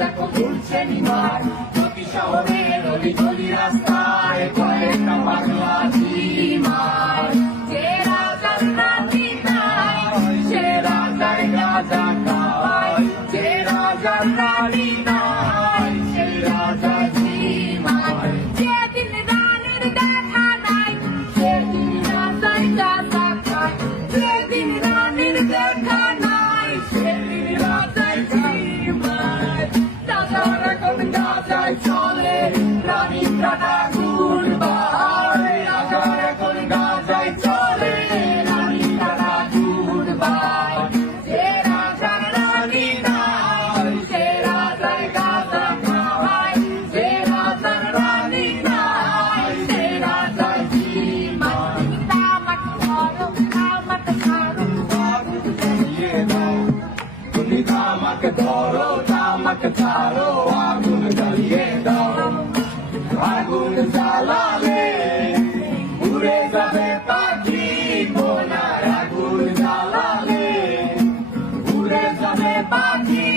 দেখো ঘুরছে নিমার, প্রতি শহরের অলি গলি রাস্তায় কয়েকটা পাগলা ঝিমার। যে রাজার নাতি নাই সে রাজার গাঁজা খাওয়ায়, যে রাজার রানী নাই সে রাজা ঝিমার। যেদিন রানীর দেখা নাই সেদিন রাজার গাঁজা খায়, যেদিন রানীর দেখা নাই সেদিন রাজার ঝিমার। রাজার এখন গাঁজায় চলে রানীর টাটা গুড়বাই, রাজার এখন গাঁজায় চলে রানীর টাটা গুড়বাই। যে রাজার রানী নাই সে রাজার গাঁজা খাওয়ায়, যে রাজার রানী নাই সে রাজার ঝিমার। তামাক ধরো তামাক ছাড়ো আগুন জ্বালিয়ে দাও, তুমি তামাক ধরো তামাক ছাড়ো আগুন জ্বালিয়ে দাও। আগুন জ্বালালে উড়ে যাবে পাখি বোনার, আগুন জ্বালালে উড়ে যাবে পাখি